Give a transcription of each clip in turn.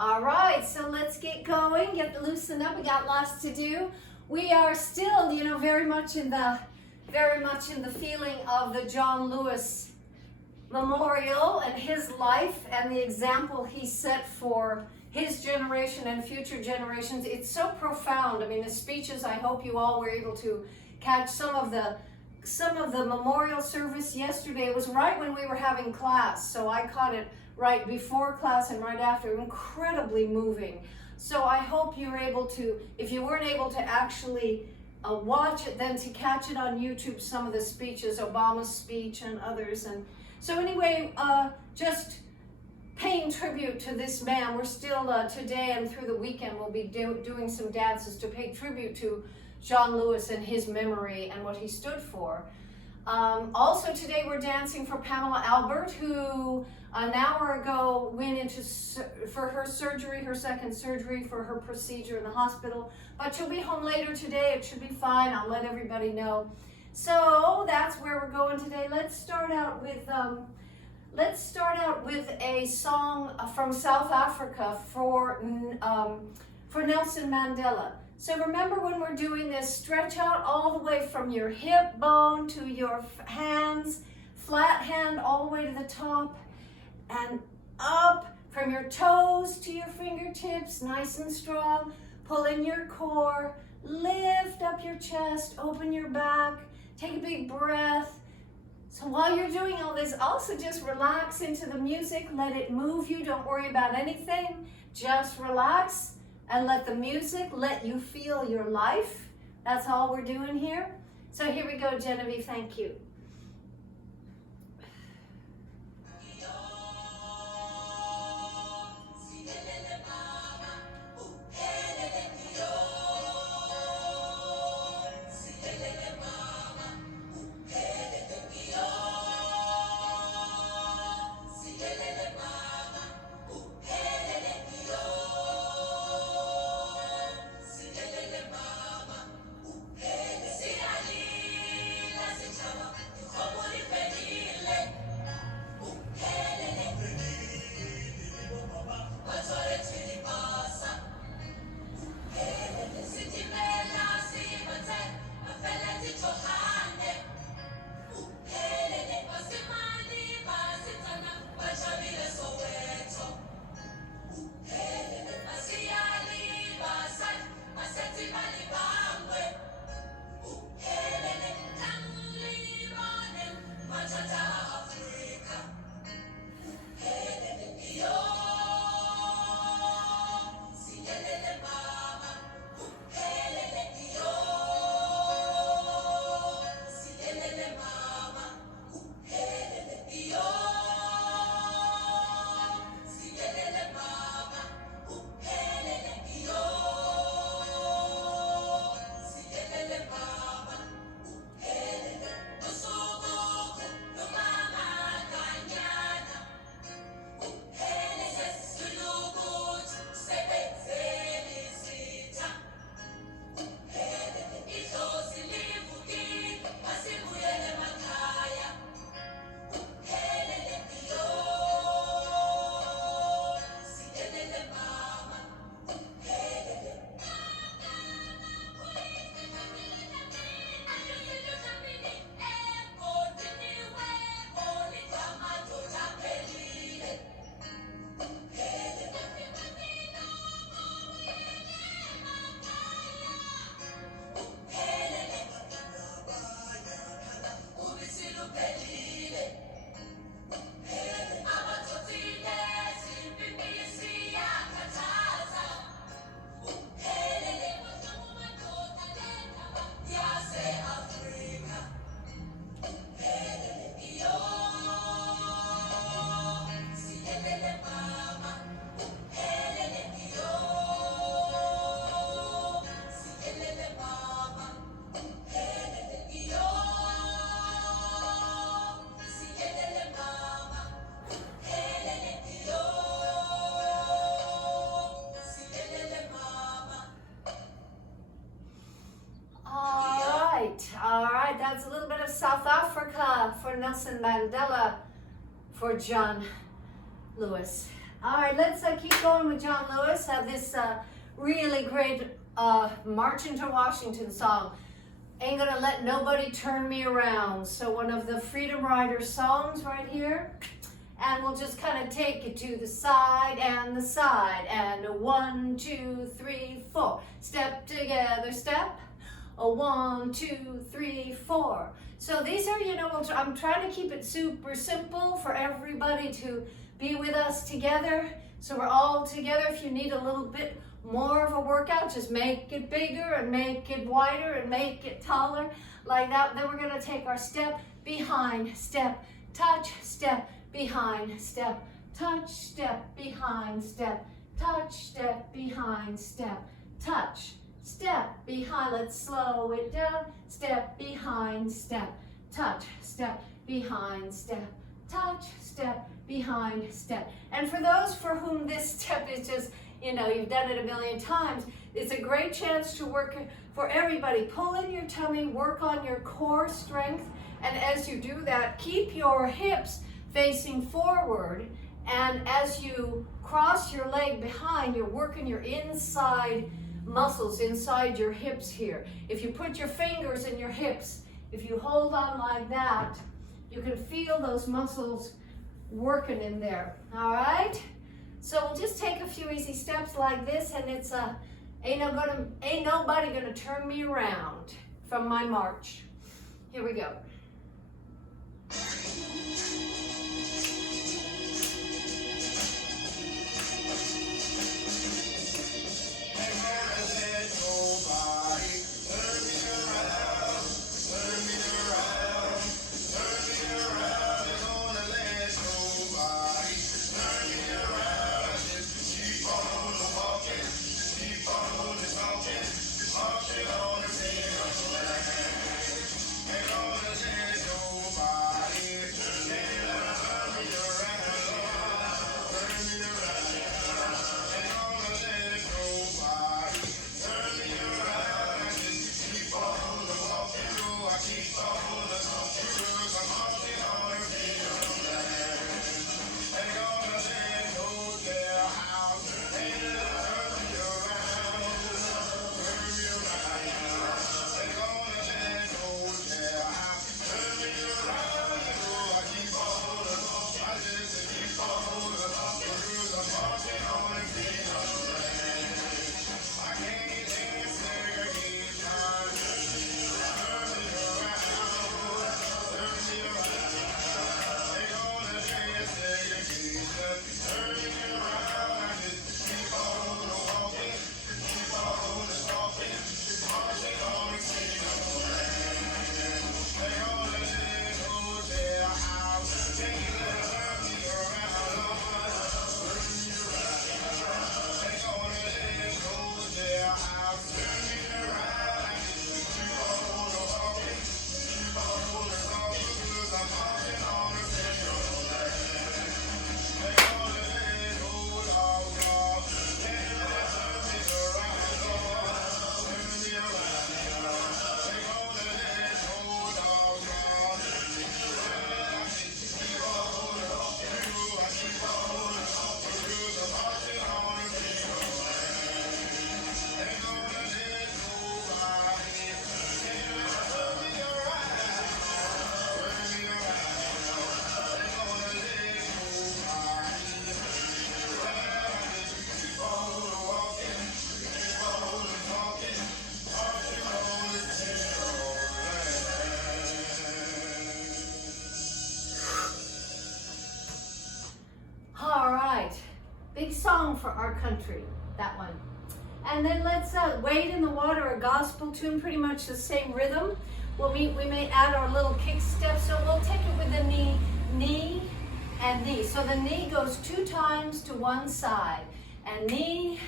All right, so let's get going, get loosened up. We got lots to do. We are still, very much in the feeling of the John Lewis Memorial and his life and the example he set for his generation and future generations. It's so profound. I mean, the speeches, I hope you all were able to catch some of the memorial service yesterday. It was right when we were having class, so I caught it right before class and right after. Incredibly moving. So I hope you were able to, if you weren't able to actually watch it, then to catch it on YouTube, some of the speeches, Obama's speech and others. And so anyway, just paying tribute to this man. We're still today and through the weekend we'll be doing some dances to pay tribute to John Lewis and his memory and what he stood for. Also today we're dancing for Pamela Albert, who an hour ago went into for her surgery, her second surgery for her procedure in the hospital. But she'll be home later today. It should be fine. I'll let everybody know. So that's where we're going today. Let's start out with a song from South Africa for Nelson Mandela. So remember, when we're doing this, stretch out all the way from your hip bone to your hands, flat hand all the way to the top, and up from your toes to your fingertips, nice and strong. Pull in your core, lift up your chest, open your back, take a big breath. So while you're doing all this, also just relax into the music, let it move you, don't worry about anything, just relax and let the music let you feel your life. That's all we're doing here. So here we go, Genevieve, thank you. That's a little bit of South Africa for Nelson Mandela, for John Lewis. All right, let's keep going with John Lewis. Have this really great Marching to Washington song. Ain't gonna let nobody turn me around. So one of the Freedom Riders songs right here. And we'll just kind of take it to the side and the side. And a 1, 2, 3, 4. Step together, step. A 1, 2, 3, 4. So these are, you know, I'm trying to keep it super simple for everybody to be with us together. So we're all together. If you need a little bit more of a workout, just make it bigger and make it wider and make it taller like that. Then we're going to take our step behind, step, touch, step, behind, step, touch, step, behind, step, touch, step, behind, step, touch, step, behind. Let's slow it down. Step, behind, step, touch, step, behind, step, touch, step, behind, step. And for those for whom this step is just, you know, you've done it a million times, it's a great chance to work for everybody. Pull in your tummy, work on your core strength, and as you do that, keep your hips facing forward, and as you cross your leg behind, you're working your inside muscles inside your hips here. If you put your fingers in your hips, if you hold on like that, you can feel those muscles working in there. All right, so we'll just take a few easy steps like this, and it's ain't nobody gonna turn me around from my march. Here we go. Big song for our country, that one. And then let's Wade in the Water, a gospel tune, pretty much the same rhythm. Well, we may add our little kick step, so we'll take it with the knee, knee, and knee. So the knee goes 2 times to one side, and knee,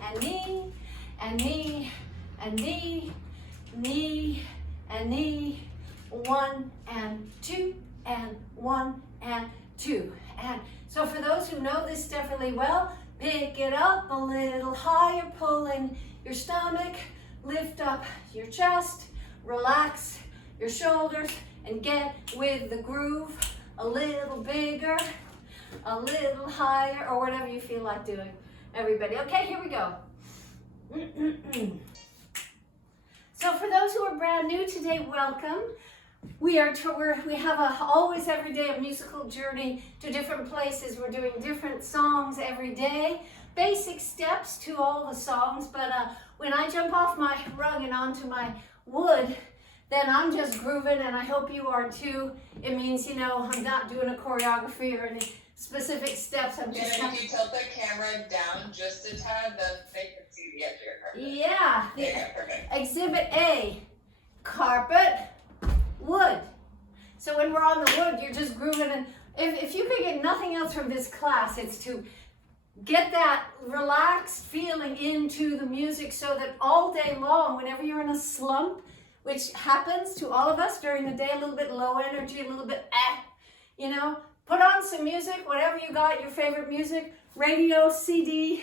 and knee, and knee, and knee, knee, and knee, 1 and 2, and 1 and 2. And so for those who know this step really well, pick it up a little higher, pull in your stomach, lift up your chest, relax your shoulders, and get with the groove a little bigger. a little higher, or whatever you feel like doing, everybody. Okay, here we go. So for those who are brand new today, welcome. We have always every day a musical journey to different places. We're doing different songs every day, basic steps to all the songs, but when I jump off my rug and onto my wood, then I'm just grooving, and I hope you are too. It means, I'm not doing a choreography or any specific steps. I'm just if you tilt the camera down just a tad, then they can see the edge of your carpet. Yeah. Yeah, perfect. Exhibit A, carpet, wood. So when we're on the wood, you're just grooving, and if you could get nothing else from this class, it's to get that relaxed feeling into the music, so that all day long, whenever you're in a slump, which happens to all of us during the day, a little bit low energy, a little bit put on some music, whatever you got, your favorite music, radio, CD,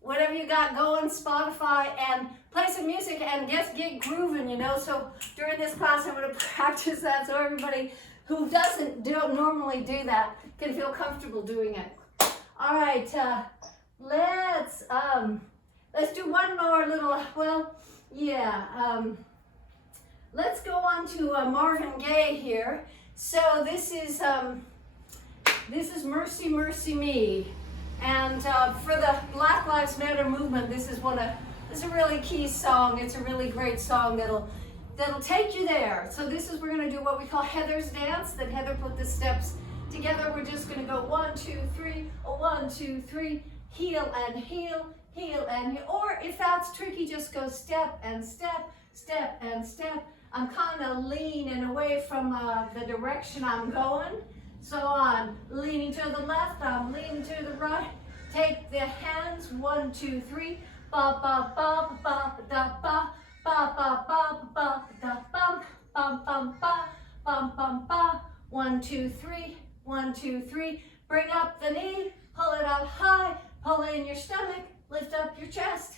whatever you got going, Spotify, and play some music and just get grooving, So during this class, I'm going to practice that so everybody who don't normally do that can feel comfortable doing it. All right, let's do one more little, let's go on to Marvin Gaye here. So this is Mercy, Mercy Me. And for the Black Lives Matter movement, this is a really key song. It's a really great song that'll take you there. So we're gonna do what we call Heather's dance, that Heather put the steps together. We're just gonna go 1, 2, 3, 1, 2, 3, heel and heel, heel and heel. Or if that's tricky, just go step and step, step and step. I'm kind of leaning away from the direction I'm going. So I'm leaning to the left, I'm leaning to the right. Take the hands, 1, 2, 3. Ba ba ba ba da ba ba ba ba ba da bum bum bum ba bum bum ba. 1, 2, 3. 1, 2, 3. Bring up the knee, pull it up high, pull in your stomach, lift up your chest,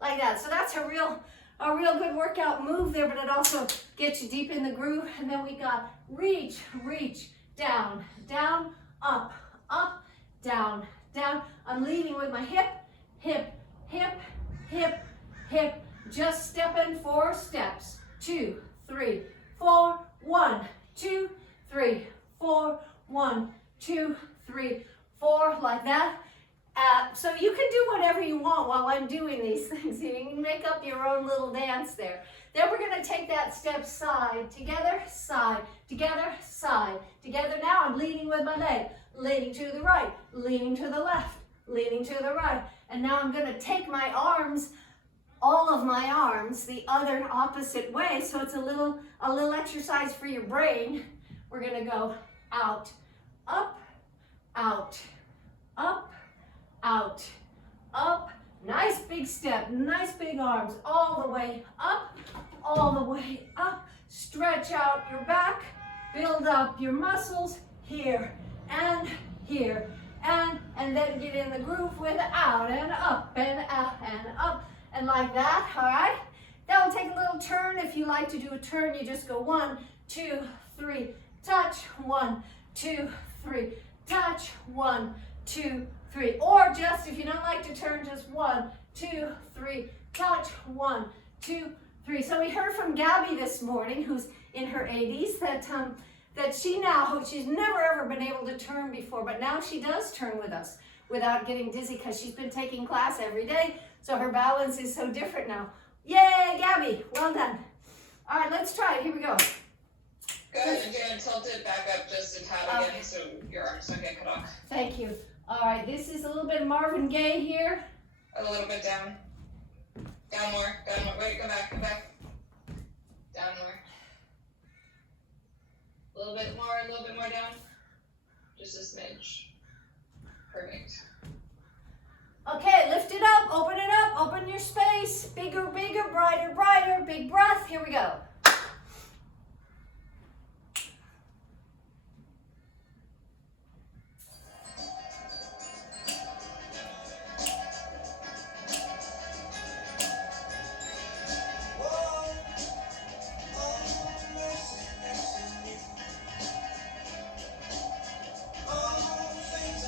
like that. So that's a real good workout move there, but it also gets you deep in the groove. And then we got reach, reach, down, down, up, up, down, down. I'm leading with my hip, hip, hip, hip, hip. Just stepping 4 steps. 2, 3, 4. 1, 2, 3, 4. 1, 2, 3, 4, like that. So you can do whatever you want while I'm doing these things. You can make up your own little dance there. Then we're going to take that step side, together, side, together, side, together. Now I'm leaning with my leg, leaning to the right, leaning to the left, leaning to the right. And now I'm going to take my arms, all of my arms, the other opposite way. So it's a little exercise for your brain. We're going to go out, up, out, up, out, up. Nice big step, nice big arms, all the way up, all the way up. Stretch out your back, build up your muscles here and here, and then get in the groove with out and up and out and up, and like that. All right, that will take a little turn. If you like to do a turn, you just go 1, 2, 3, touch, 1, 2, 3, touch, 1, 2, 3. Or just, if you don't like to turn, just 1, 2, 3, touch, 1, 2, 3. So we heard from Gabby this morning, who's in her 80s, that she's never ever been able to turn before, but now she does turn with us without getting dizzy, because she's been taking class every day, so her balance is so different now. Yay, Gabby, well done. All right, let's try it. Here we go. Good, and Jan, tilt it back up just a tad again, so your arms don't get cut off. Thank you. All right, this is a little bit of Marvin Gaye here. A little bit down. Down more, wait, come back. Down more. A little bit more down. Just a smidge. Perfect. Okay, lift it up, open your space. Bigger, bigger, brighter, brighter. Big breath, here we go. All things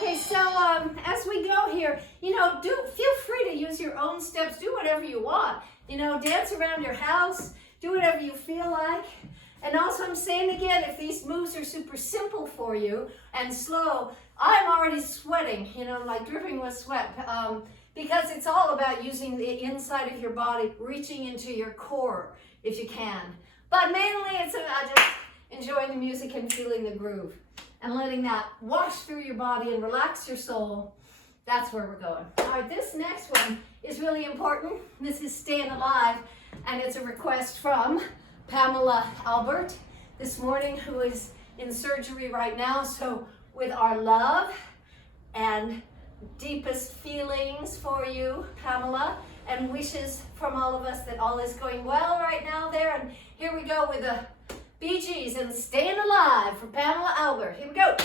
Okay, so as we go here, you know, feel free to use your own steps. Do whatever you want. You know, dance around your house. Do whatever you feel like. And also, I'm saying again, if these moves are super simple for you and slow, I'm already sweating. You know, like dripping with sweat. Because it's all about using the inside of your body, reaching into your core if you can. But mainly, it's about just enjoying the music and feeling the groove. And letting that wash through your body and relax your soul. That's where we're going. All right, this next one is really important. This is Staying Alive, and it's a request from Pamela Albert this morning, who is in surgery right now. So with our love and deepest feelings for you, Pamela, and wishes from all of us that all is going well right now there. And here we go with the Bee Gees and Staying Alive for Pamela Albert. Here we go.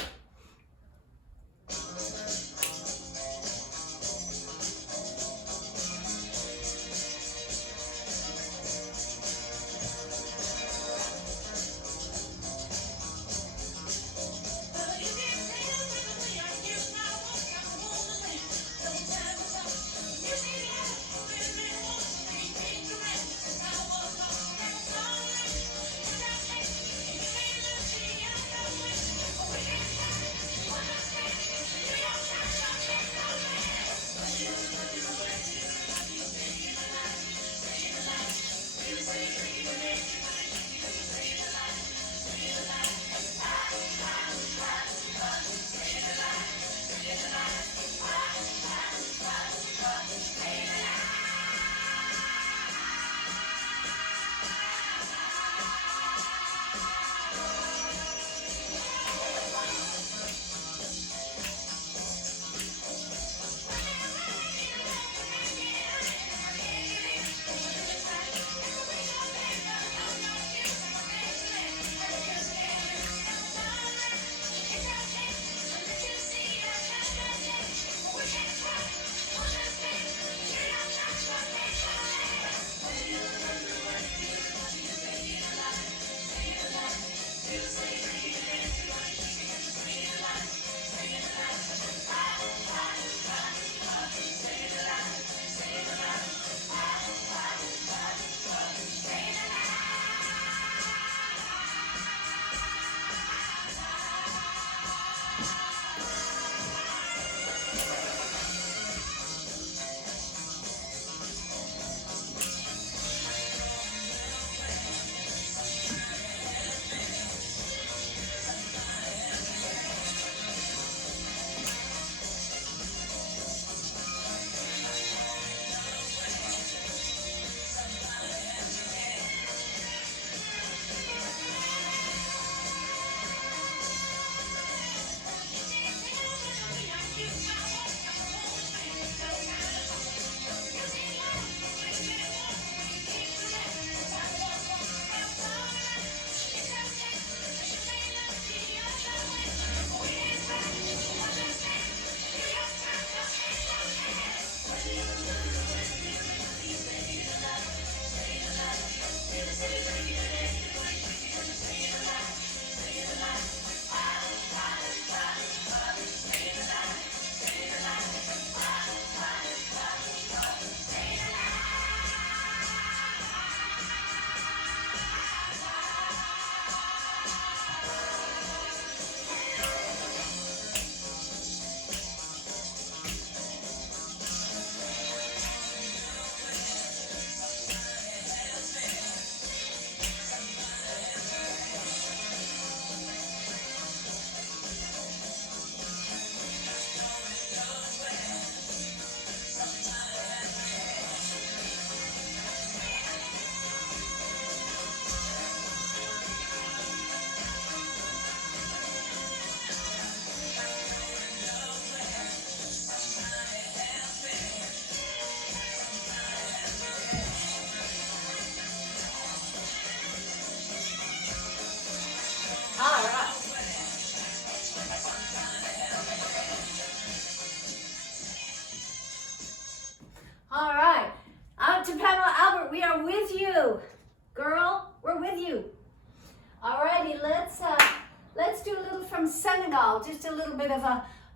Senegal, just a little bit of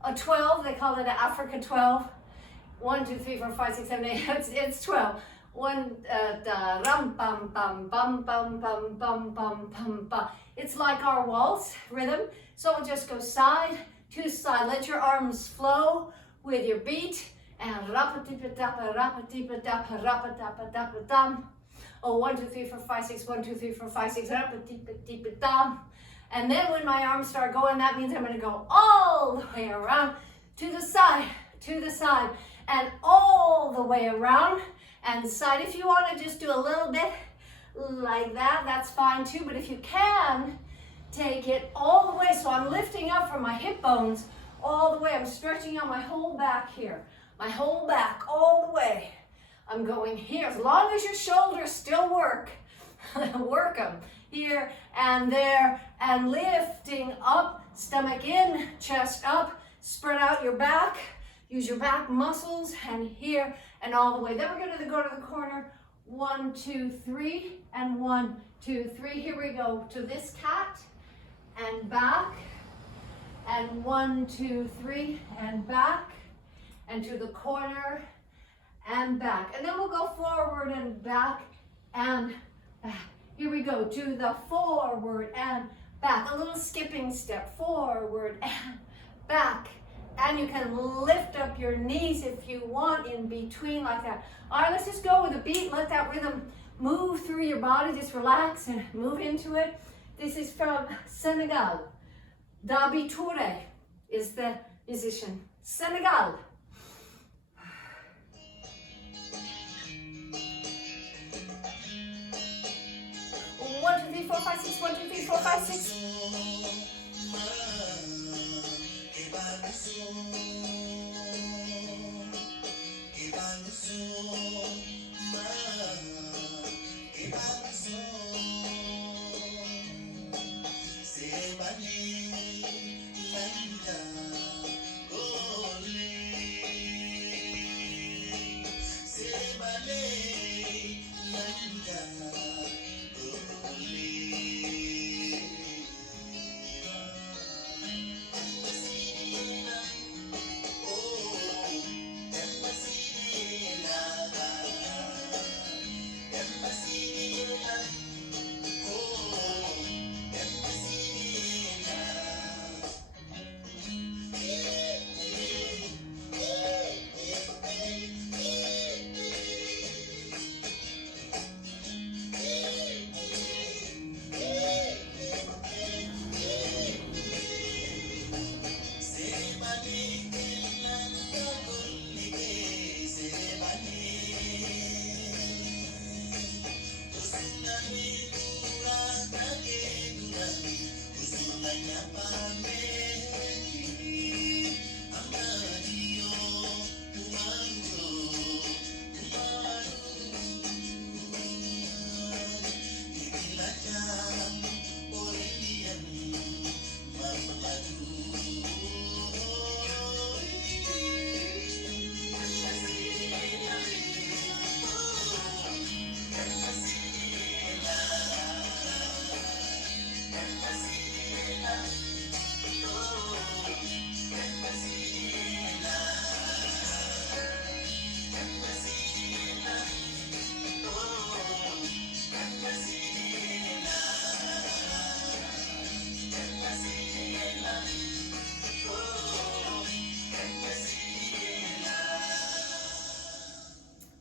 a 12. They call it an Africa 12. 1, 2, 3, 4, 5, 6, 7, 8. It's 12. One, rum, bum, bum, bum, bum, bum, bum, bum, bum, bum. It's like our waltz rhythm. So we'll just go side to side. Let your arms flow with your beat. And rapa-tipa-dapa, rapa-tipa-dapa, rapa-dapa-dapa-dum. Oh, 1, 2, 3, 4, 5, 6, 1, 2, 3, 4, 5, 6, rapa-tipa-tipa-dum. And then when my arms start going, that means I'm going to go all the way around to the side, and all the way around and side. If you want to just do a little bit like that, that's fine too. But if you can, take it all the way. So I'm lifting up from my hip bones all the way. I'm stretching out my whole back here. My whole back all the way. I'm going here. As long as your shoulders still work, work them. Here and there, and lifting up, stomach in, chest up, spread out your back, use your back muscles, and here and all the way. Then we're going to go to the corner. 1, 2, 3, and 1, 2, 3. Here we go to this cat, and back, and 1, 2, 3, and back, and to the corner, and back. And then we'll go forward and back, and back. Here we go to the forward and back. A little skipping step, forward and back. And you can lift up your knees if you want in between like that. All right, let's just go with a beat. Let that rhythm move through your body. Just relax and move into it. This is from Senegal. Dabi Touré is the musician. Senegal. 1, 2, 3, 4, 5, 6. 1, 2, 3, 4, 5, 6.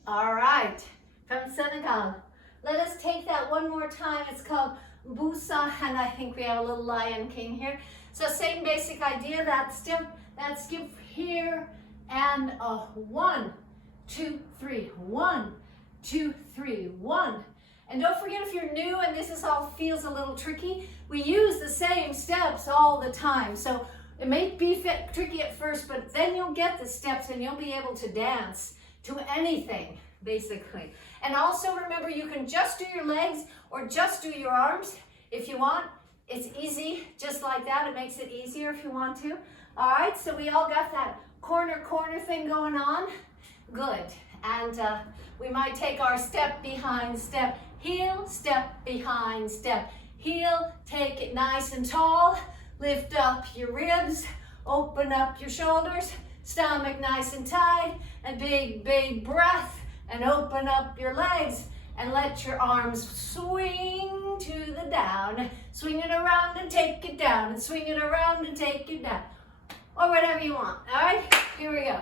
All right, from Senegal. Let us take that one more time. It's called Busa, and I think we have a little Lion King here. So same basic idea, that skip here, and a 1, 2, 3, 1, 2, 3, 1. And don't forget, if you're new and this all feels a little tricky, we use the same steps all the time. So it may be tricky at first, but then you'll get the steps and you'll be able to dance to anything, basically. And also remember, you can just do your legs or just do your arms if you want. It's easy, just like that. It makes it easier if you want to. All right, so we all got that corner thing going on. Good. And we might take our step behind step, heel, step behind step, heel, take it nice and tall, lift up your ribs, Open up your shoulders, stomach nice and tight, and big breath, and open up your legs, and let your arms swing to the down. Swing it around and take it down, and swing it around and take it down. Or whatever you want, all right? Here we go.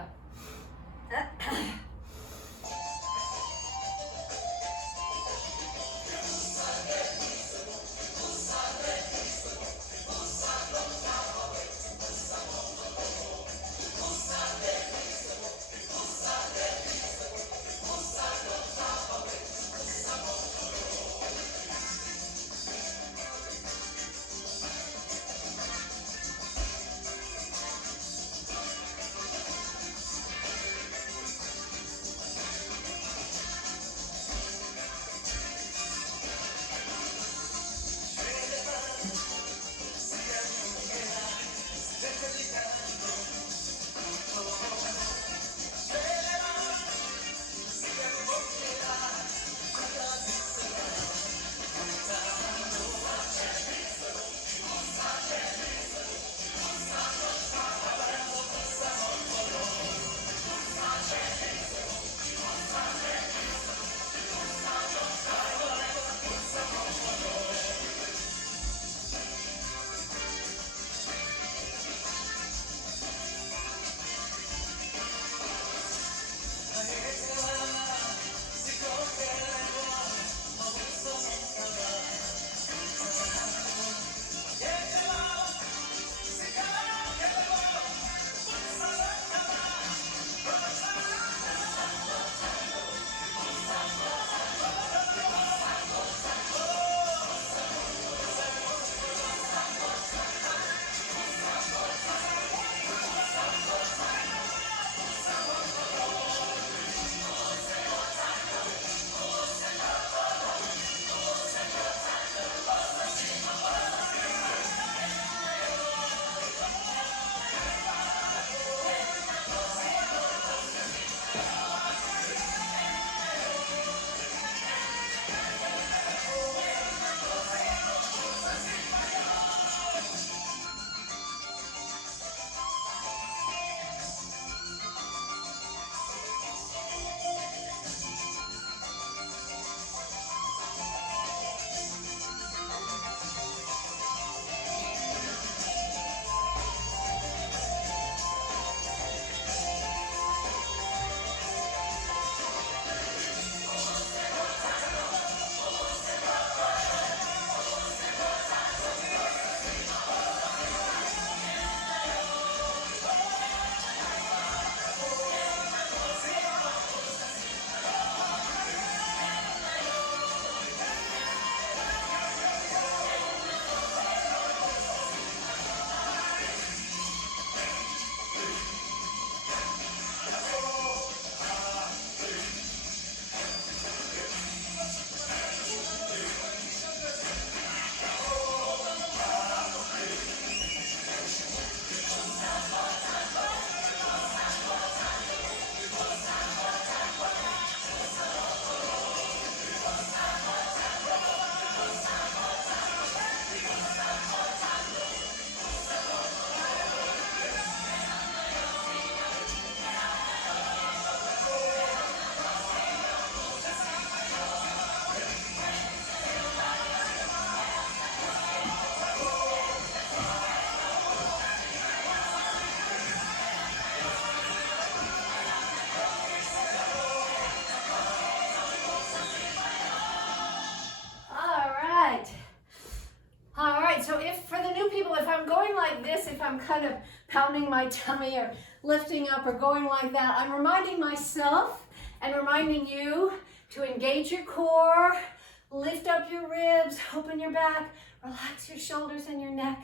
So if for the new people, if I'm going like this, if I'm kind of pounding my tummy or lifting up or going like that, I'm reminding myself and reminding you to engage your core, lift up your ribs, open your back, relax your shoulders and your neck,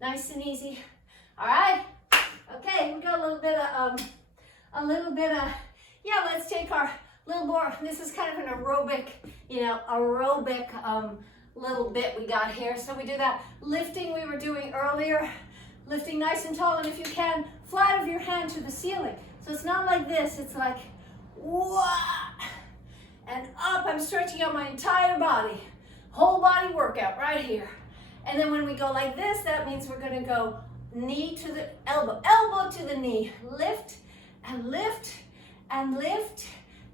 nice and easy. All right? Okay, we got a little bit of, yeah, let's take our little more, this is kind of an aerobic, little bit we got here. So we do that lifting we were doing earlier, lifting nice and tall, and if you can, flat of your hand to the ceiling. So it's not like this, it's like, wah, and up, I'm stretching out my entire body, whole body workout right here. And then when we go like this, that means we're gonna go knee to the elbow, elbow to the knee. Lift and lift and lift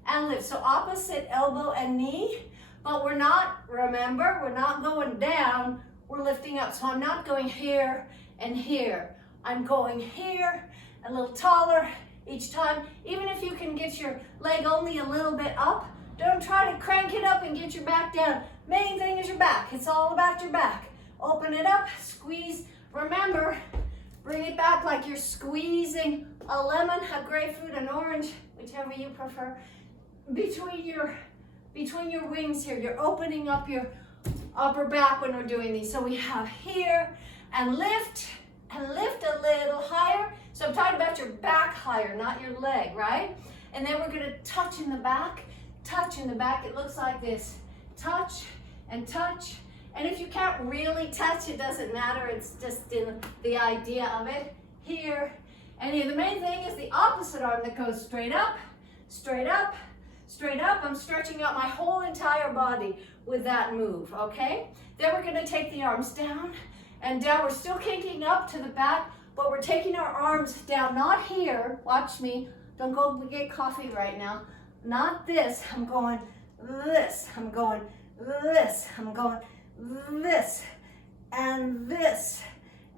and lift. So opposite elbow and knee, but we're not, remember, we're not going down, we're lifting up. So I'm not going here and here. I'm going here, a little taller each time. Even if you can get your leg only a little bit up, don't try to crank it up and get your back down. Main thing is your back. It's all about your back. Open it up, squeeze. Remember, bring it back like you're squeezing a lemon, a grapefruit, an orange, whichever you prefer, between your wings here. You're opening up your upper back when we're doing these. So we have here and lift a little higher. So I'm talking about your back higher, not your leg, right? And then we're gonna touch in the back, touch in the back. It looks like this. Touch and touch. And if you can't really touch, it doesn't matter. It's just in the idea of it. Here and here. The main thing is the opposite arm that goes straight up, straight up, straight up. I'm stretching out my whole entire body with that move, okay? Then we're gonna take the arms down and down. We're still kicking up to the back, but we're taking our arms down, not here. Watch me. Don't go get coffee right now. Not this. I'm going this. I'm going this. I'm going this and this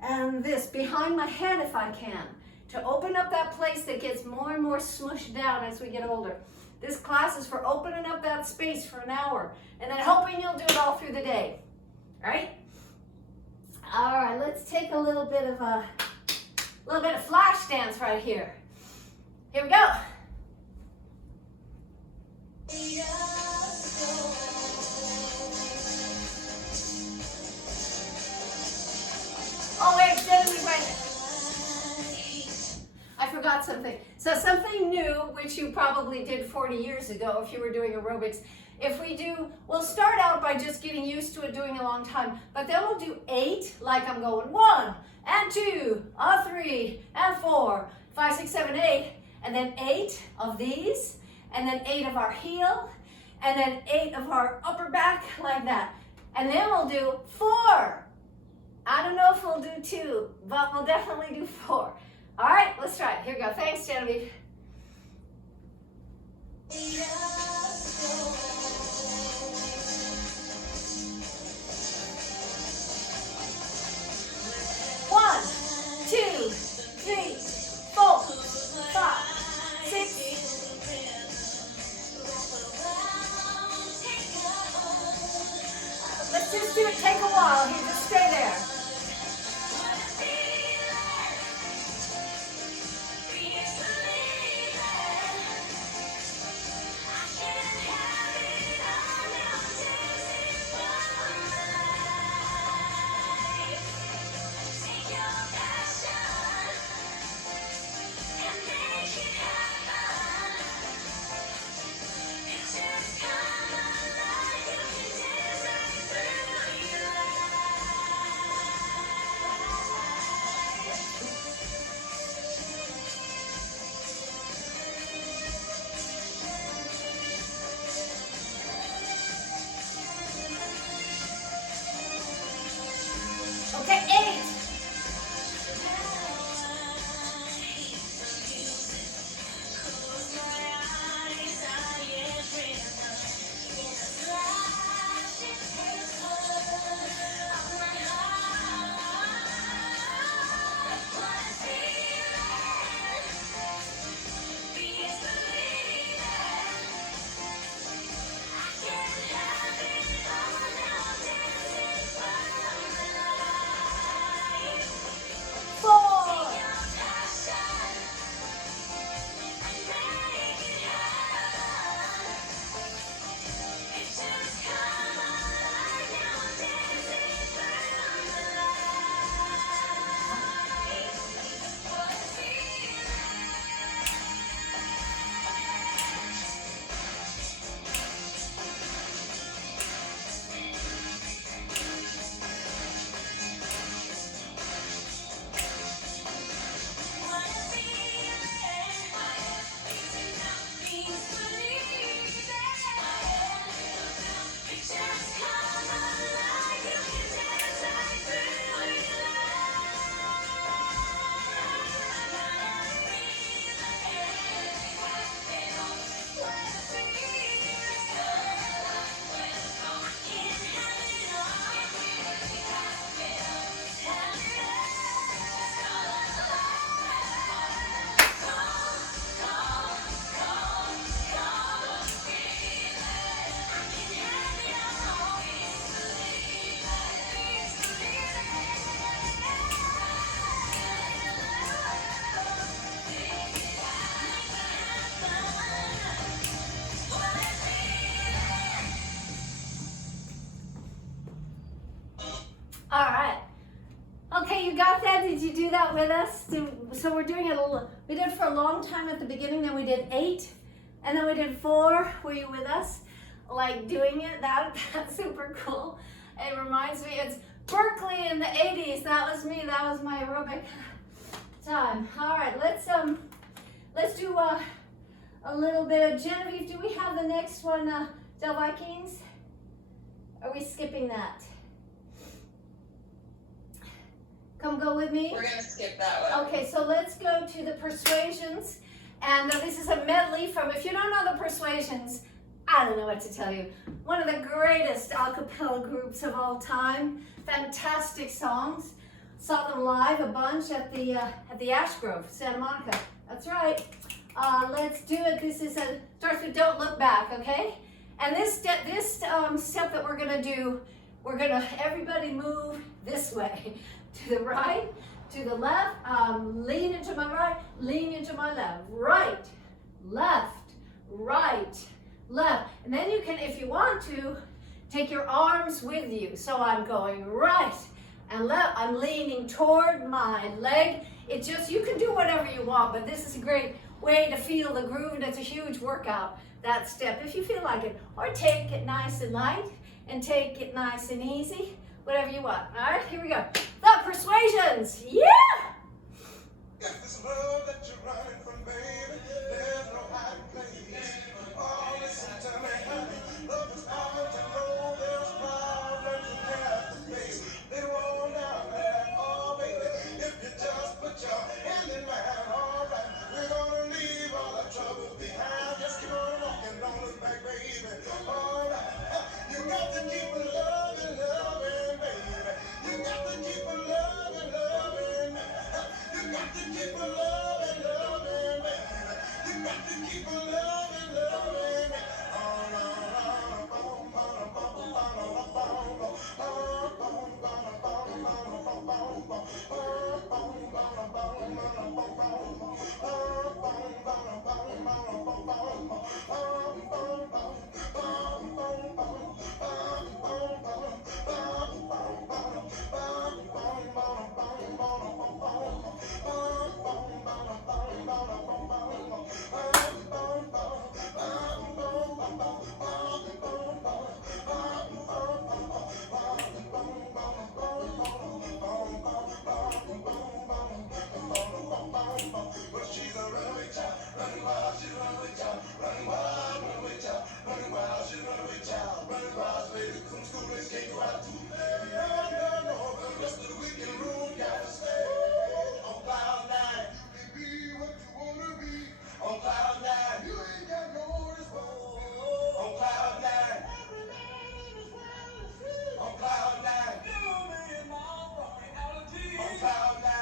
and this behind my head if I can, to open up that place that gets more and more smushed down as we get older. This class is for opening up that space for an hour and then hoping you'll do it all through the day. Right? All right, let's take a little bit of flash dance right here. Here we go. Oh wait, I forgot something. So something new, which you probably did 40 years ago if you were doing aerobics. If we do, we'll start out by just getting used to it, doing a long time, but then we'll do 8, like I'm going 1 and 2, 3 and 4, 5, 6, 7, 8, and then 8 of these, and then 8 of our heel, and then 8 of our upper back, like that. And then we'll do 4. I don't know if we'll do 2, but we'll definitely do 4. All right, let's try it. Here we go. Thanks, Genevieve. One, 2, 3, 4, 5, 6. Let's just do it. Take a while here. Just stay there. with us? So we're doing it we did for a long time at the beginning, then we did 8, and then we did 4. Were you with us? Like doing it? That's super cool. It reminds me, it's Berkeley in the 80s. That was me. That was my aerobic time. All right, let's do a little bit of Genevieve. Do we have the next one, Del Vikings? Are we skipping that? Come go with me. We're gonna skip that one. Okay, so let's go to the Persuasions. And this is a medley from, if you don't know the Persuasions, I don't know what to tell you. One of the greatest a cappella groups of all time. Fantastic songs. Saw them live a bunch at the Ash Grove, Santa Monica. That's right. Let's do it. This is starts with Don't Look Back, okay? And this step that we're gonna do, everybody move this way. To the right, to the left, lean into my right, lean into my left. Right, left, right, left. And then you can, if you want to, take your arms with you. So I'm going right and left. I'm leaning toward my leg. It's just, you can do whatever you want, but this is a great way to feel the groove, and it's a huge workout, that step, if you feel like it. Or take it nice and light and take it nice and easy. Whatever you want. All right, here we go. The Persuasions. Yeah! Got this love that you're running from, baby. There's no hiding place. Oh, listen to me, honey. Love is hard to know. There's problems you have to face. They roll down there, oh, baby. If you just put your hand in mine, all right. We're gonna leave all our troubles behind. Just keep on walking, don't look back, baby. All right. You got to keep loving, loving, baby. You got to keep loving, loving. You got to keep loving, loving, baby. You got to keep loving, loving. But she's a runaway child, running wild, she's a runaway child, running wild, runaway child, running wild, she's a runaway child, running wild, lady from school and can't go out too late. No, the rest of the weekend room gotta stay on cloud 9. You can be what you wanna be on cloud 9. You ain't got no responsibility on cloud 9. On cloud 9. On cloud 9.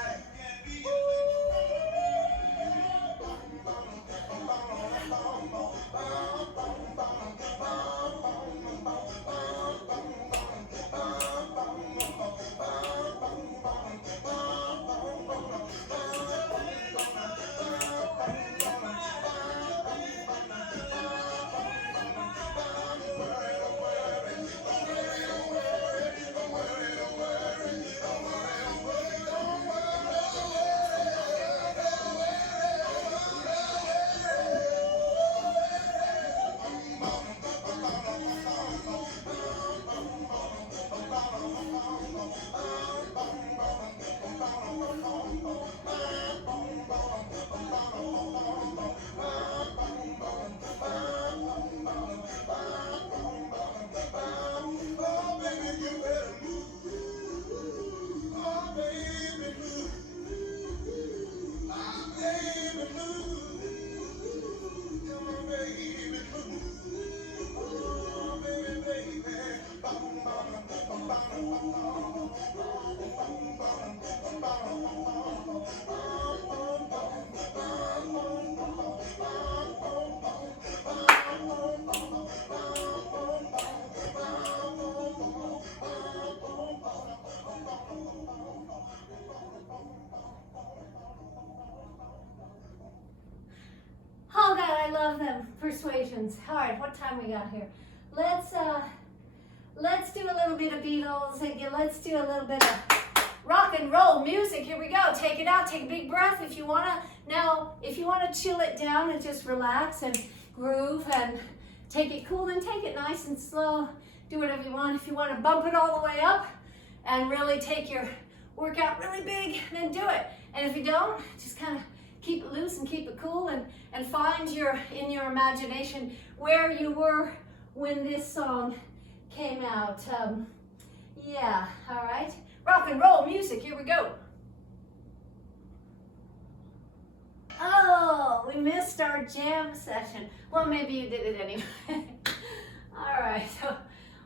Oh God, I love them. Persuasions. All right, what time we got here? Let's do a little bit of Beatles. And let's do a little bit of rock rock and roll music. Here we go. Take it out. Take a big breath. If you wanna chill it down and just relax and groove and take it cool, then take it nice and slow. Do whatever you want. If you want to bump it all the way up and really take your workout really big, then do it. And if you don't, just kind of keep it loose and keep it cool and find in your imagination where you were when this song came out. Yeah, all right. Rock and roll music, here we go. Oh, we missed our jam session. Well, maybe you did it anyway. All right, so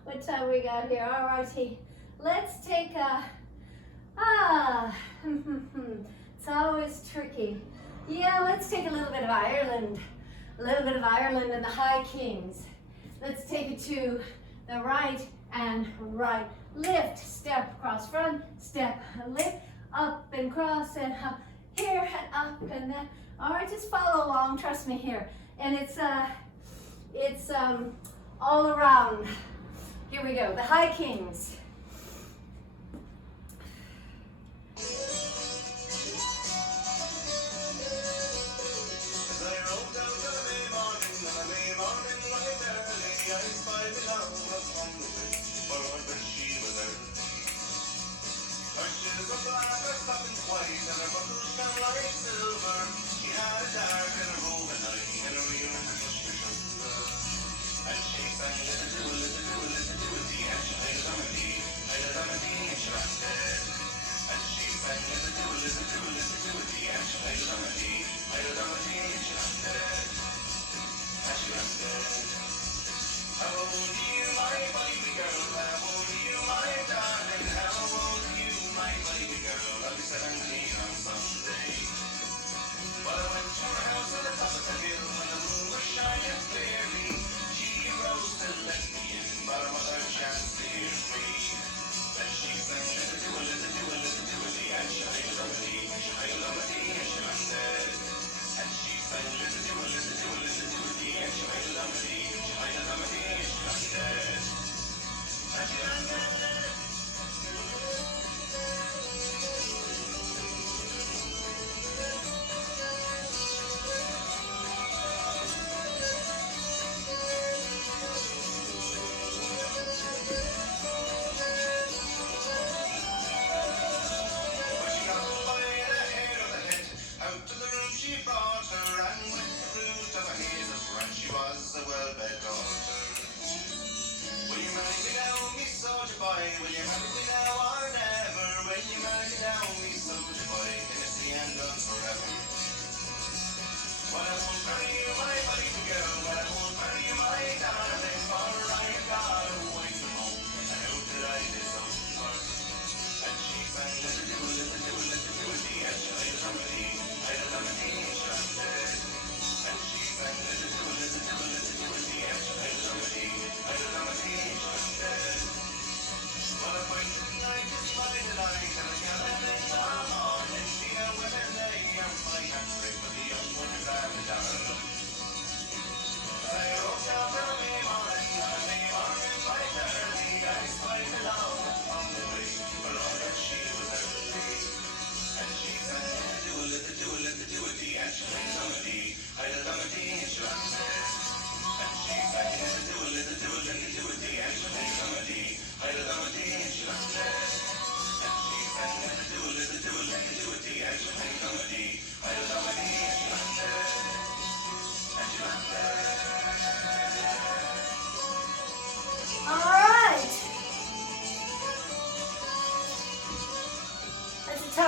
what time we got here? All righty, let's take it's always tricky. Yeah, let's take a little bit of Ireland. A little bit of Ireland and the High Kings. Let's take it to the right and right. Lift, step, cross, front, step, lift, up and cross and up, here and up and then. All right, just follow along, trust me here. And it's all around. Here we go, the High Kings.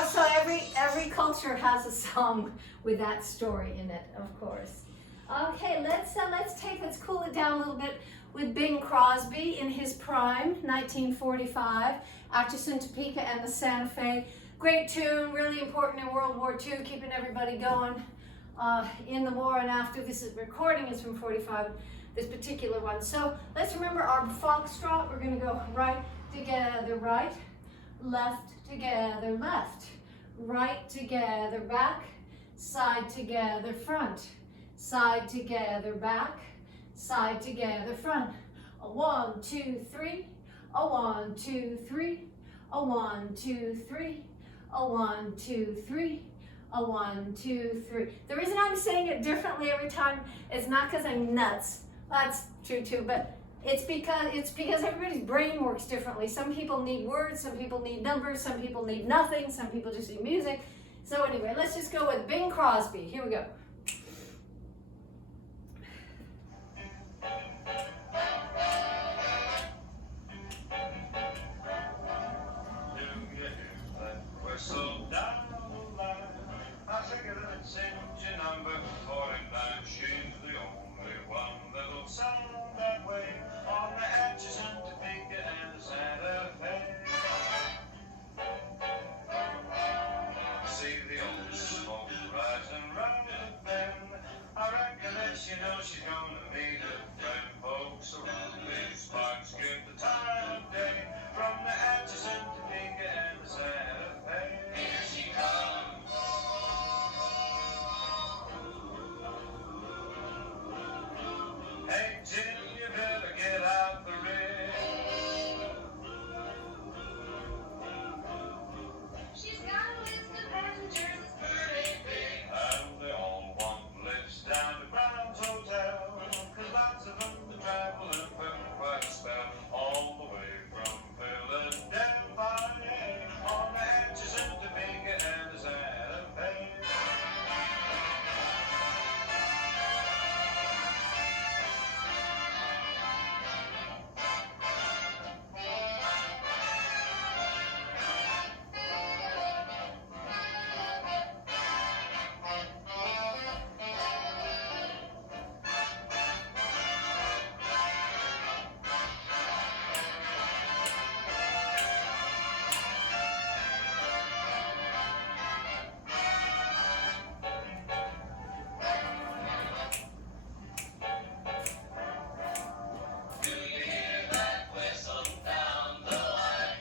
So every culture has a song with that story in it, of course. Okay, let's cool it down a little bit with Bing Crosby in his prime, 1945, Atchison, Topeka, and the Santa Fe. Great tune, really important in World War II, keeping everybody going in the war and after. This recording is from 45, this particular one. So let's remember our foxtrot. We're going to go right together, right, left together, left, right together, back, side together, front, side together, back, side together, front. A 1, 2, 3. A 1, 2, 3. A 1, 2, 3. A 1, 2, 3. A 1, 2, 3. The reason I'm saying it differently every time is not because I'm nuts. That's true too, but it's because everybody's brain works differently. Some people need words, some people need numbers, some people need nothing, some people just need music. So anyway, let's just go with Bing Crosby. Here we go. Whistle down the line. I figure that it's engine number 49. She's the only one that'll sound that way on the Atchison, Topeka, and the Santa Fe. See the old smoke rising round the bend. I reckon that she knows she's gonna meet a friend. Folks around these parts give the time of day from the Atchison, Topeka, and the Santa Fe. Here she comes. Hey Jim, you better get out the rig. She's got a list of passengers that's pretty big. And they all want lifts down to Brown's Hotel. 'Cause lots of them been traveling for quite a spell. All the way from Philadelphia. On the Atchison, Topeka, and the Santa Fe. Do you hear that whistle down the line?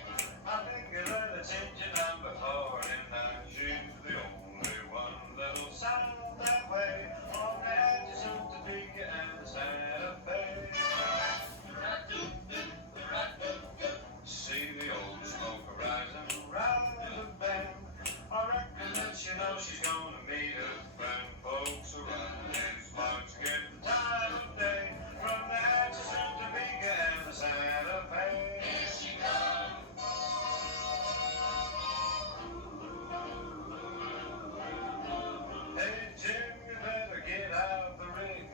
I figure that it's engine number 49. She's the only one that'll sound that way on the Atchison, Topeka, and the Santa Fe. See the old smoke rising round the bend. I reckon that she knows she's gonna meet a friend. Folks around these parts get the time of day from the Atchison, Topeka, and the Santa Fe. Here she comes. Hey Jim, you better get out the rig.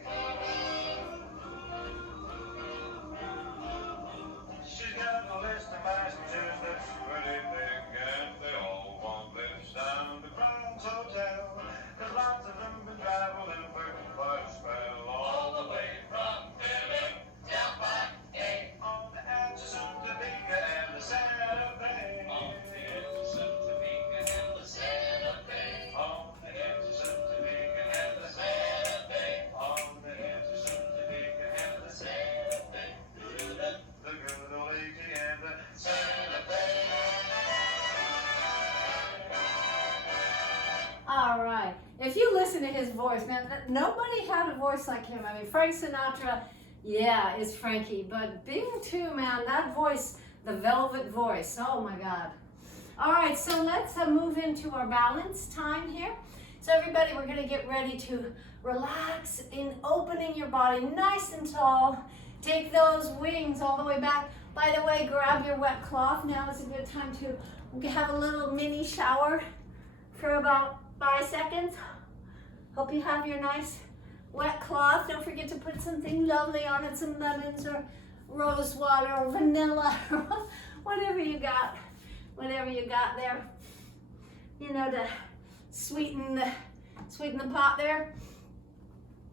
She's got a list of passengers that's pretty big, and they all want lifts down to Brown's Hotel. 'Cause lots of them been traveling for quite a spell. All the way from Philly down by A. On the Atchison, Topeka, and the Santa Fe. On the Atchison, Topeka, and the Santa Fe. On the Atchison, Topeka, and the Santa Fe. On the Atchison, Topeka, and the Santa Fe. the good old lady and the Santa Fe. All right. If you listen to his voice, man, nobody had a voice like him. I mean, Frank Sinatra, yeah, is Frankie, but Bing too, man, that voice, the velvet voice, oh my God. All right, so let's move into our balance time here. So everybody, we're gonna get ready to relax in opening your body nice and tall. Take those wings all the way back. By the way, grab your wet cloth. Now is a good time to have a little mini shower for about 5 seconds. Hope you have your nice wet cloth. Don't forget to put something lovely on it, some lemons or rose water or vanilla or whatever you got there, you know, to sweeten the pot there.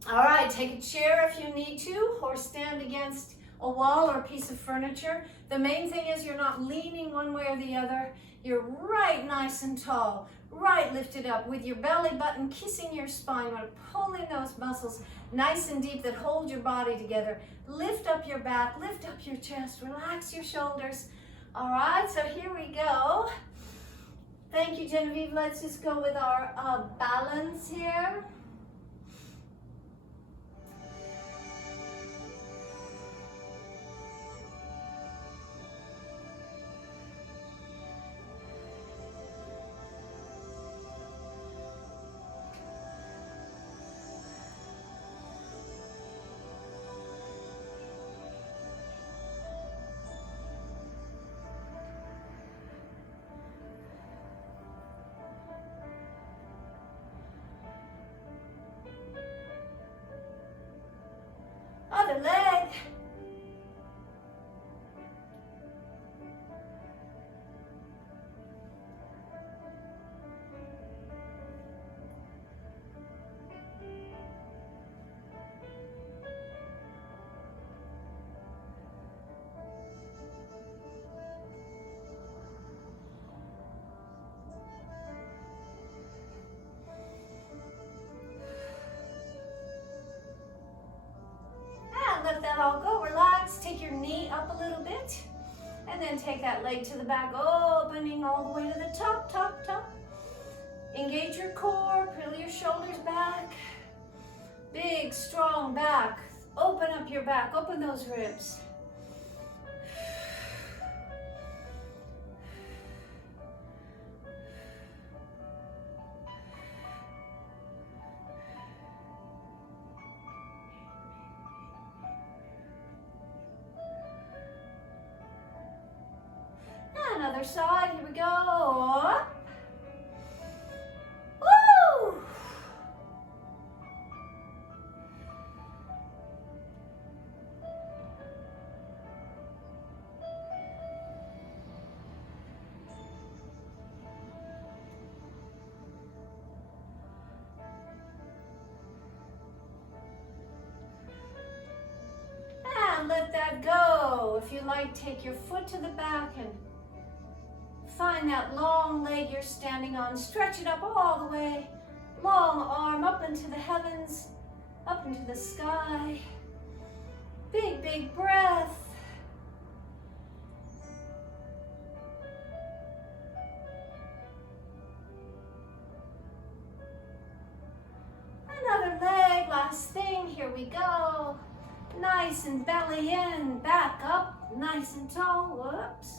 All right, take a chair if you need to, or stand against a wall or a piece of furniture. The main thing is you're not leaning one way or the other. You're right nice and tall, right lifted up with your belly button kissing your spine. You want to pull in those muscles nice and deep that hold your body together. Lift up your back, lift up your chest, relax your shoulders. All right, so here we go. Thank you, Genevieve. Let's just go with our balance here. Now go relax, take your knee up a little bit, and then take that leg to the back, opening all the way to the top, top, top. Engage your core, pull your shoulders back. Big, strong back. Open up your back, open those ribs. And other side, here we go. Up. Woo! And let that go. If you like, take your foot to the back and find that long leg you're standing on. Stretch it up all the way. Long arm up into the heavens, up into the sky. Big, big breath. Another leg, last thing, here we go. Nice and belly in, back up, nice and tall, whoops.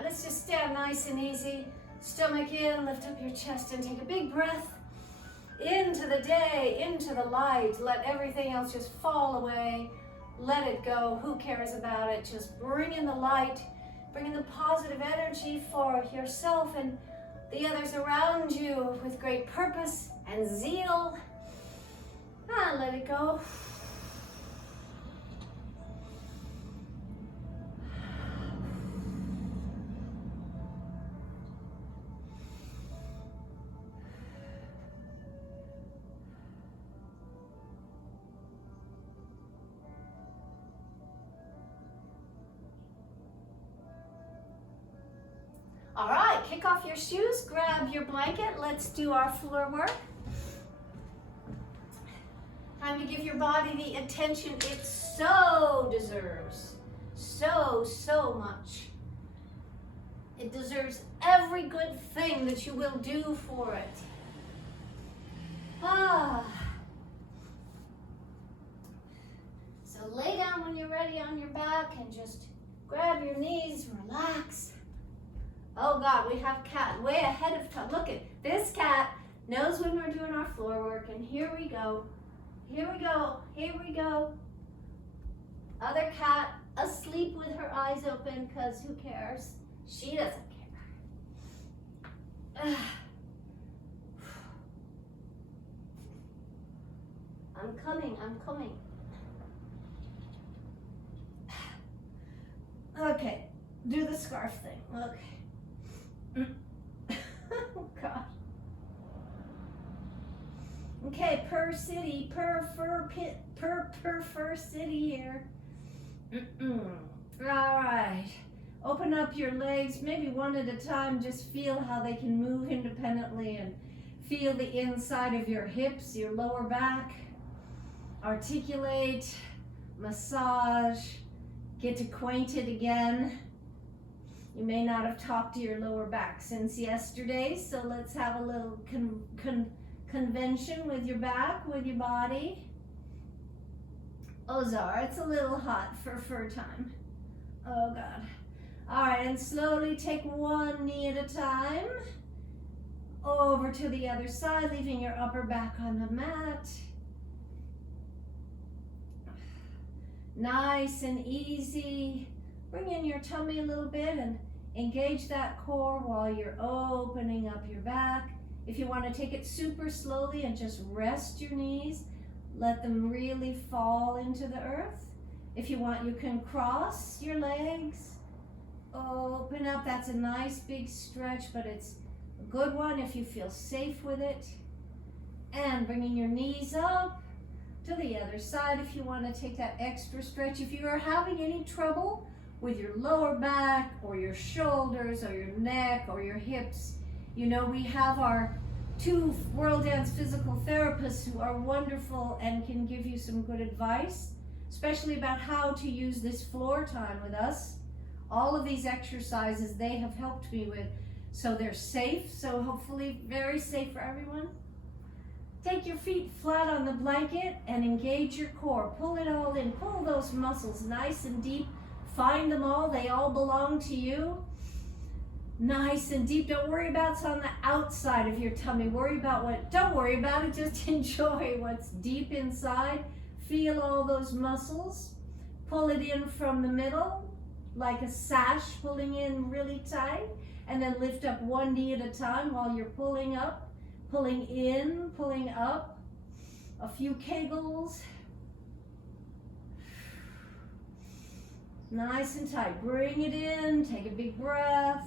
Let's just stand nice and easy. Stomach in, lift up your chest and take a big breath into the day, into the light. Let everything else just fall away. Let it go. Who cares about it? Just bring in the light, bring in the positive energy for yourself and the others around you with great purpose and zeal. And let it go. All right, kick off your shoes, grab your blanket. Let's do our floor work. Time to give your body the attention it so deserves. So much. It deserves every good thing that you will do for it. So lay down when you're ready on your back and just grab your knees, relax. Oh God, we have cat way ahead of time. Look at this cat knows when we're doing our floor work, and here we go. Here we go. Here we go. Other cat asleep with her eyes open because who cares? She doesn't care. I'm coming. Okay, do the scarf thing. Okay. Oh God. Okay, per city, per fur city here. All right. Open up your legs, maybe one at a time. Just feel how they can move independently and feel the inside of your hips, your lower back. Articulate, massage, get acquainted again. You may not have talked to your lower back since yesterday, so let's have a little convention with your back, with your body. Ozar, it's a little hot for fur time. Oh God. All right, and slowly take one knee at a time. Over to the other side, leaving your upper back on the mat. Nice and easy. Bring in your tummy a little bit and engage that core while you're opening up your back. If you want to take it super slowly and just rest your knees, let them really fall into the earth. If you want, you can cross your legs. Open up. That's a nice big stretch, but it's a good one if you feel safe with it. And bringing your knees up to the other side if you want to take that extra stretch. If you are having any trouble with your lower back or your shoulders or your neck or your hips, you know, we have our 2 World Dance physical therapists who are wonderful and can give you some good advice, especially about how to use this floor time with us. All of these exercises they have helped me with, so they're safe, so hopefully very safe for everyone. Take your feet flat on the blanket and engage your core. Pull it all in, pull those muscles nice and deep. Find them all, they all belong to you. Nice and deep. Don't worry about what's on the outside of your tummy. Don't worry about it, just enjoy what's deep inside. Feel all those muscles. Pull it in from the middle, like a sash, pulling in really tight. And then lift up one knee at a time while you're pulling up. Pulling in, pulling up, a few kegels. Nice and tight. Bring it in, take a big breath.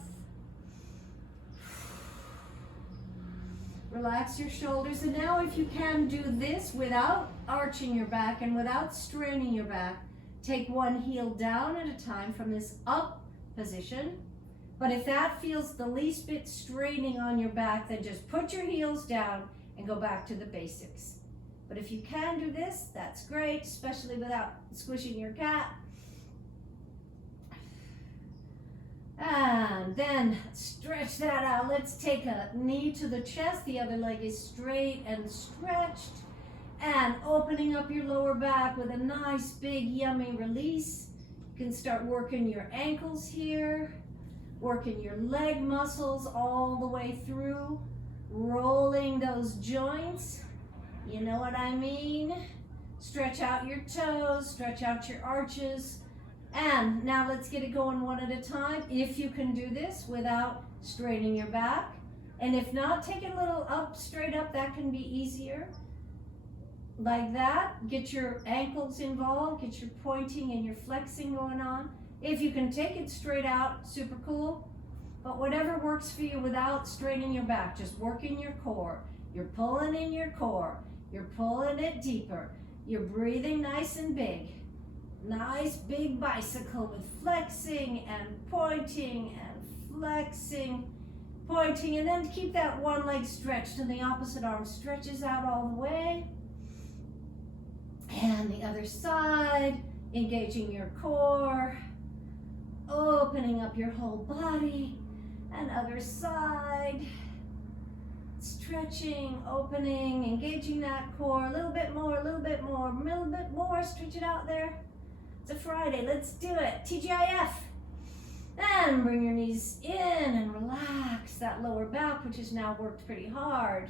Relax your shoulders. And now if you can do this without arching your back and without straining your back, take one heel down at a time from this up position. But if that feels the least bit straining on your back, then just put your heels down and go back to the basics. But if you can do this, that's great, especially without squishing your cat. And then stretch that out. Let's take a knee to the chest. The other leg is straight and stretched. And opening up your lower back with a nice big yummy release. You can start working your ankles here. Working your leg muscles all the way through, rolling those joints, you know what I mean? Stretch out your toes, stretch out your arches, and now let's get it going one at a time. If you can do this without straining your back, and if not, take it a little up, straight up, that can be easier. Like that, get your ankles involved, get your pointing and your flexing going on. If you can take it straight out, super cool. But whatever works for you without straining your back, just working your core. You're pulling in your core. You're pulling it deeper. You're breathing nice and big. Nice big bicycle with flexing and pointing and flexing, pointing, and then keep that one leg stretched and the opposite arm stretches out all the way. And the other side, engaging your core. Opening up your whole body, and other side, stretching, opening, engaging that core, a little bit more, a little bit more, a little bit more, stretch it out there. It's a Friday, let's do it, TGIF. And bring your knees in and relax that lower back, which has now worked pretty hard,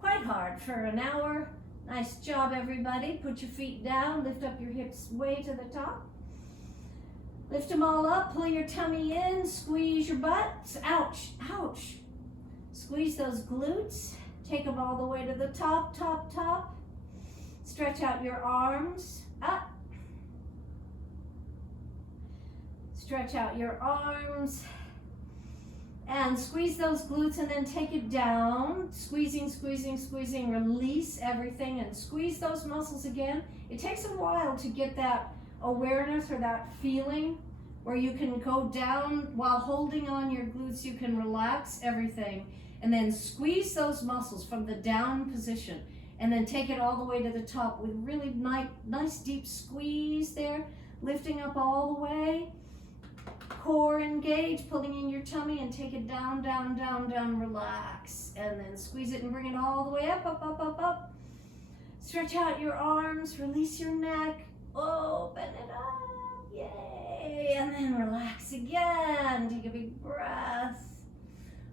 quite hard for an hour. Nice job, everybody. Put your feet down, lift up your hips way to the top. Lift them all up, pull your tummy in, squeeze your butt. Ouch, ouch. Squeeze those glutes. Take them all the way to the top, top, top. Stretch out your arms. Up. Stretch out your arms. And squeeze those glutes and then take it down. Squeezing, squeezing, squeezing. Release everything and squeeze those muscles again. It takes a while to get that awareness or that feeling where you can go down while holding on your glutes. You can relax everything and then squeeze those muscles from the down position and then take it all the way to the top with really nice deep squeeze there, lifting up all the way. Core engage, pulling in your tummy and take it down, down, down, down, relax. And then squeeze it and bring it all the way up, up, up, up, up. Stretch out your arms, release your neck. Open it up, yay, and then relax again. Take a big breath,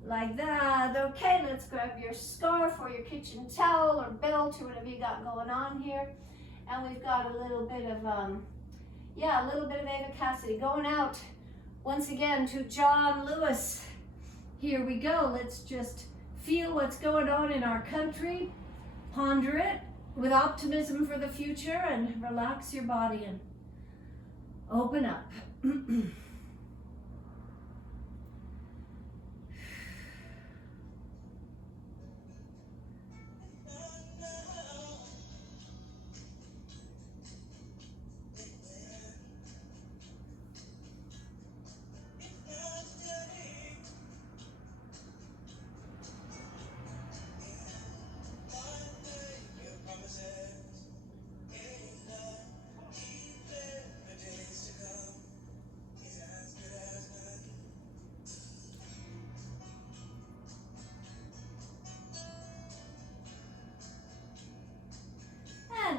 like that. Okay, let's grab your scarf or your kitchen towel or belt or whatever you got going on here. And we've got a little bit of, a little bit of Ava Cassidy going out once again to John Lewis. Here we go, let's just feel what's going on in our country, ponder it, with optimism for the future and relax your body and open up.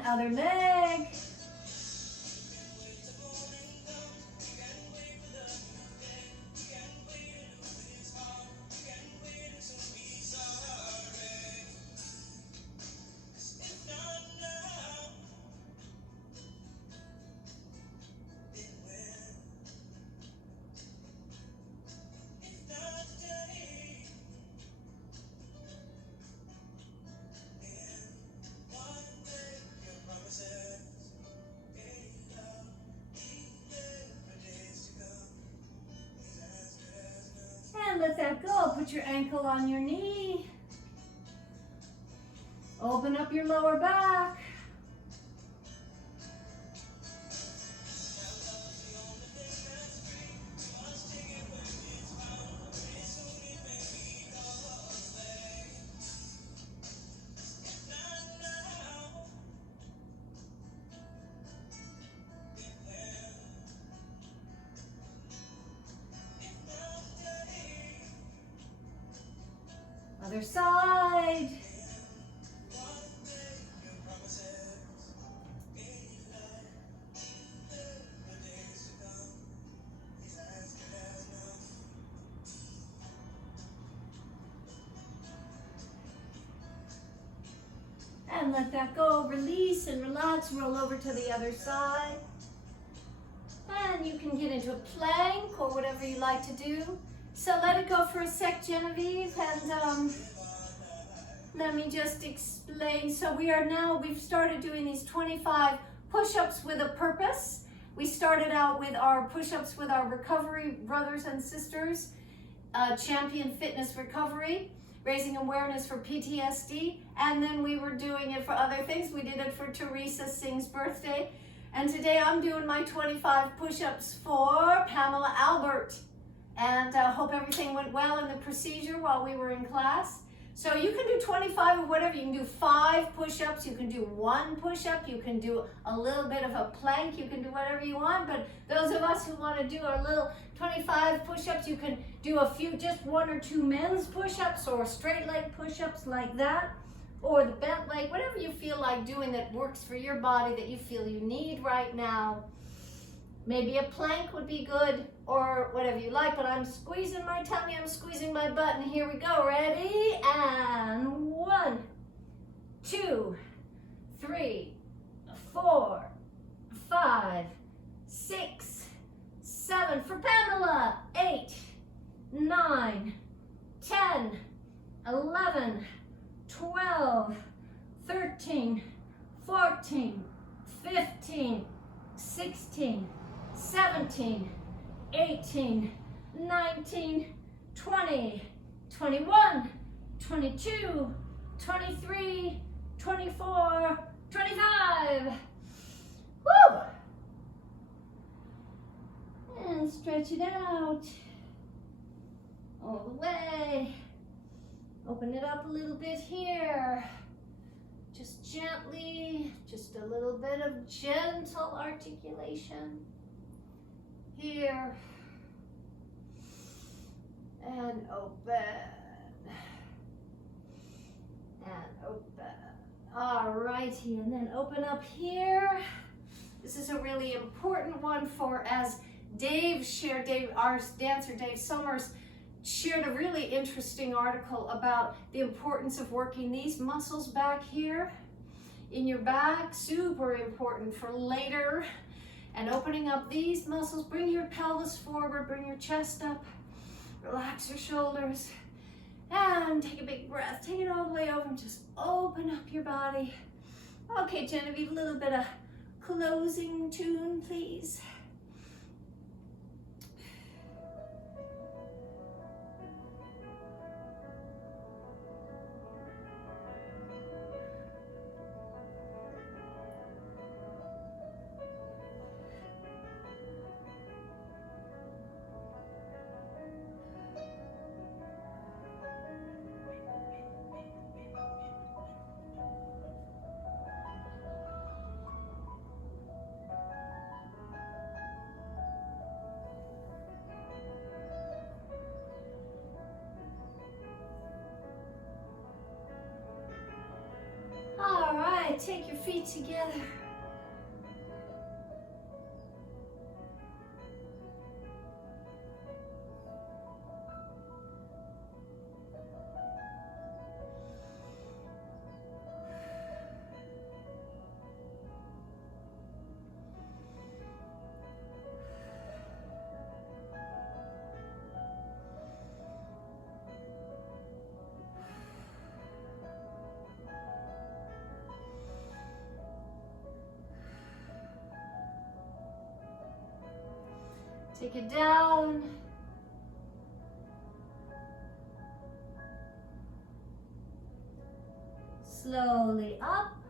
And other leg. And let that go. Put your ankle on your knee. Open up your lower back. Other side. And let that go. Release and relax. Roll over to the other side. And you can get into a plank or whatever you like to do. So let it go for a sec, Genevieve, and let me just explain. So we've started doing these 25 push-ups with a purpose. We started out with our push-ups with our recovery brothers and sisters, Champion Fitness Recovery, raising awareness for PTSD, and then we were doing it for other things. We did it for Teresa Singh's birthday, and today I'm doing my 25 push-ups for Pamela Albert. And hope everything went well in the procedure while we were in class. So you can do 25 or whatever. You can do 5 push-ups. You can do 1 push-up. You can do a little bit of a plank. You can do whatever you want. But those of us who want to do our little 25 push-ups, you can do a few, just 1 or 2 men's push-ups or straight leg push-ups like that. Or the bent leg, whatever you feel like doing that works for your body that you feel you need right now. Maybe a plank would be good, or whatever you like, but I'm squeezing my tummy, I'm squeezing my butt, and here we go. Ready? And 1, 2, 3, 4, 5, 6, 7. For Pamela, 8, 9, 10, 11, 12, 13, 14, 15, 16, 17, 18, 19, 20, 21, 22, 23, 24, 25. Woo! And stretch it out all the way. Open it up a little bit here. Just gently, just a little bit of gentle articulation. Here. And open. And open. All righty, and then open up here. This is a really important one for, as Dave shared, our dancer Dave Summers shared a really interesting article about the importance of working these muscles back here in your back, super important for later. And opening up these muscles, bring your pelvis forward, bring your chest up, relax your shoulders, and take a big breath. Take it all the way over and just open up your body. Okay, Genevieve, a little bit of closing tune, please. right, take your feet together. Take it down. Slowly up.